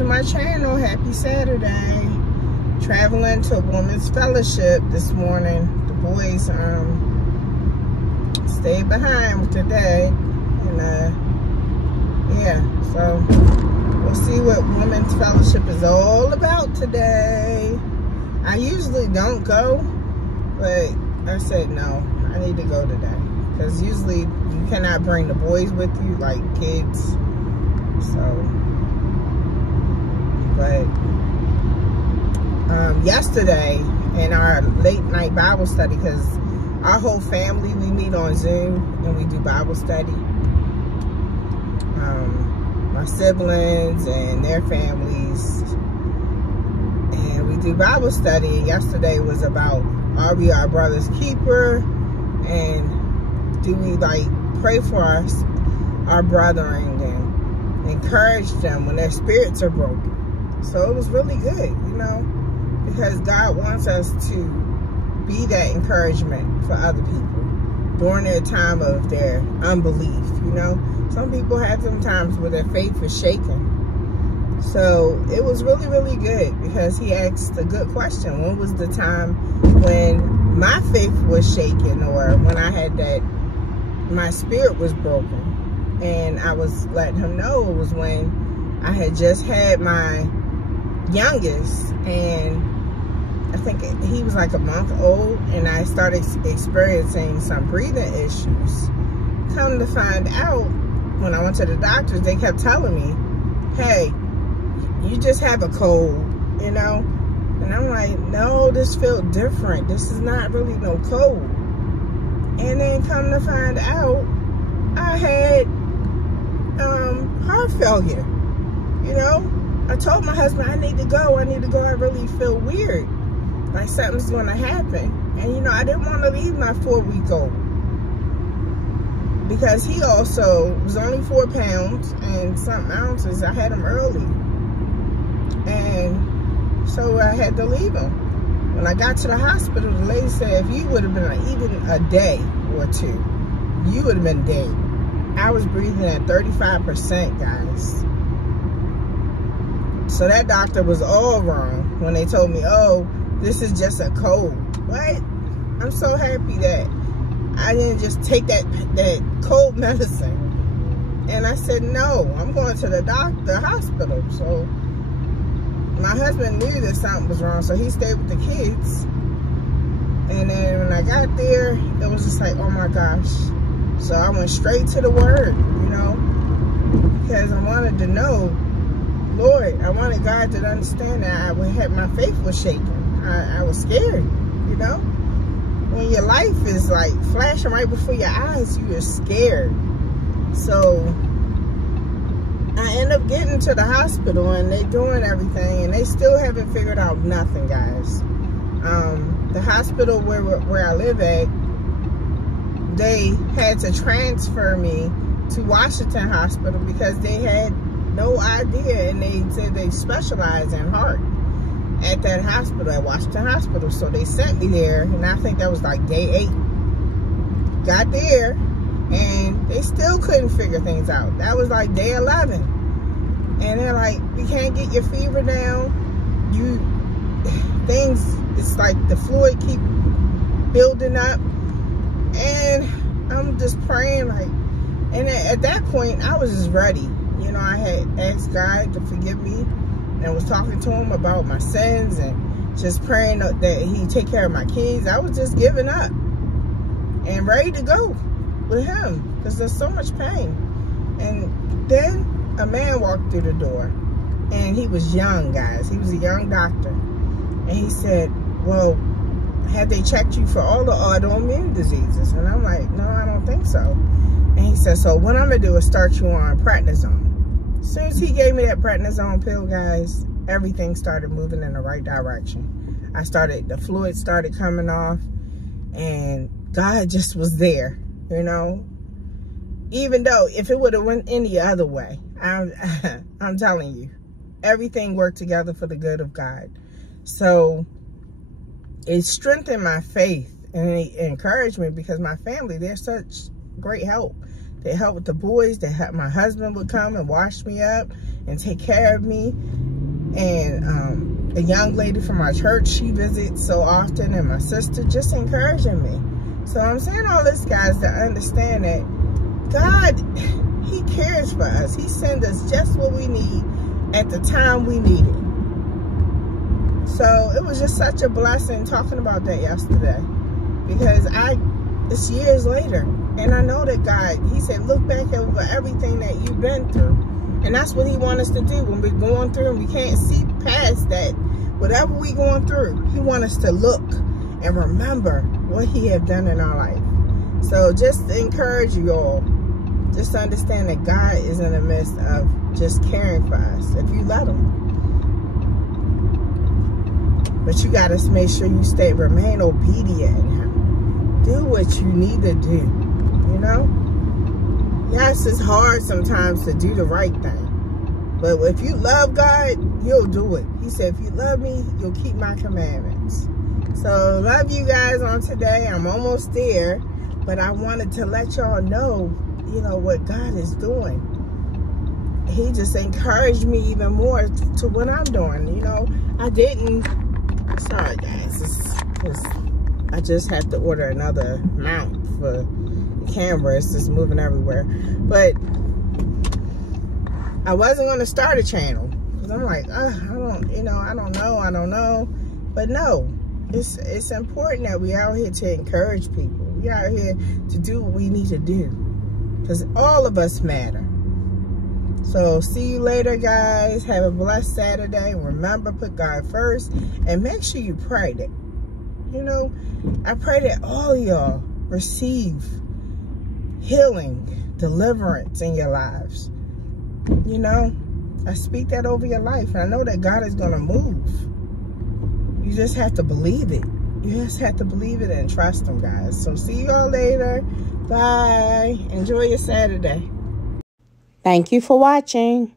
to my channel. Happy Saturday. Traveling to a women's fellowship this morning. The boys stayed behind today. And yeah, so we'll see what women's fellowship is all about today. I usually don't go, but I said no, I need to go today. Because usually you cannot bring the boys with you, like kids. So, but yesterday in our late night Bible study, because our whole family, we meet on Zoom and we do Bible study. My siblings and their families, and we do Bible study. Yesterday was about, are we our brother's keeper, and do we like pray for our brethren and encourage them when their spirits are broken. So it was really good, you know, because God wants us to be that encouragement for other people during their time of their unbelief, you know. Some people have some times where their faith is shaken. So it was really, really good because he asked a good question. When was the time when my faith was shaken, or when I had that, my spirit was broken? And I was letting him know it was when I had just had my youngest, and I think he was like a month old, and I started experiencing some breathing issues. Come to find out, when I went to the doctors, they kept telling me, hey, you just have a cold, you know? And I'm like, no, this feels different. This is not really no cold. And then come to find out, I had heart failure, you know? I told my husband, I need to go, I really feel weird. Like something's gonna happen. And you know, I didn't want to leave my 4-week-old. Because he also was only 4 pounds and something ounces. I had him early. And so I had to leave him. When I got to the hospital, the lady said, if you would have been even a day or two, you would have been dead. I was breathing at 35%, guys. So that doctor was all wrong when they told me, oh, this is just a cold. What? I'm so happy that I didn't just take that cold medicine. And I said, no, I'm going to the hospital. So my husband knew that something was wrong, so he stayed with the kids. And then when I got there, it was just like, oh my gosh. So I went straight to the word, you know, because I wanted to know, Lord, I wanted God to understand that my faith was shaking. I was scared, you know. When your life is like flashing right before your eyes, you are scared. So I end up getting to the hospital, and they're doing everything, and they still haven't figured out nothing, guys. The hospital where I live at, they had to transfer me to Washington Hospital because they had no idea, and they said they specialize in heart at that hospital, at Washington Hospital. So they sent me there, and I think that was like day 8. Got there, and they still couldn't figure things out. That was like day 11. And they're like, we can't get your fever down. It's like the fluid keep building up. And I'm just praying, like, and at that point, I was just ready. You know, I had asked God to forgive me, and was talking to him about my sins, and just praying that he'd take care of my kids. I was just giving up and ready to go with him because there's so much pain. And then a man walked through the door, and he was young, guys. He was a young doctor. And he said, well, have they checked you for all the autoimmune diseases? And I'm like, no, I don't think so. And he said, so what I'm going to do is start you on prednisone. As soon as he gave me that prednisone pill, guys, everything started moving in the right direction. The fluid started coming off, and God just was there, you know. Even though if it would have went any other way, I'm telling you, everything worked together for the good of God. So it strengthened my faith, and it encouraged me because my family, they're such great help. They helped with the boys. My husband would come and wash me up and take care of me. And a young lady from our church, she visits so often, and my sister just encouraging me. So I'm saying all this, guys, to understand that God, he cares for us. He sends us just what we need at the time we need it. So it was just such a blessing talking about that yesterday, because it's years later, and I know that God, he said, look back over everything that you've been through. And that's what he wants us to do when we're going through and we can't see past that. Whatever we're going through, he wants us to look and remember what he has done in our life. So just to encourage you all, just to understand that God is in the midst of just caring for us, if you let him. But you got to make sure you remain obedient in him. Do what you need to do, you know? Yes, it's hard sometimes to do the right thing. But if you love God, you'll do it. He said, if you love me, you'll keep my commandments. So, love you guys on today. I'm almost there. But I wanted to let y'all know, you know, what God is doing. He just encouraged me even more to what I'm doing. You know, sorry guys. I just had to order another mount for camera. It's just moving everywhere. But I wasn't going to start a channel because I'm like, I don't know. But no, it's important that we out here to encourage people. We out here to do what we need to do, because all of us matter. So see you later, guys. Have a blessed Saturday. Remember, put God first, and make sure you pray that, you know, I pray that all of y'all receive healing, deliverance in your lives. You know, I speak that over your life, and I know that God is going to move. You just have to believe it. You just have to believe it and trust him, guys. So see you all later. Bye. Enjoy your Saturday. Thank you for watching.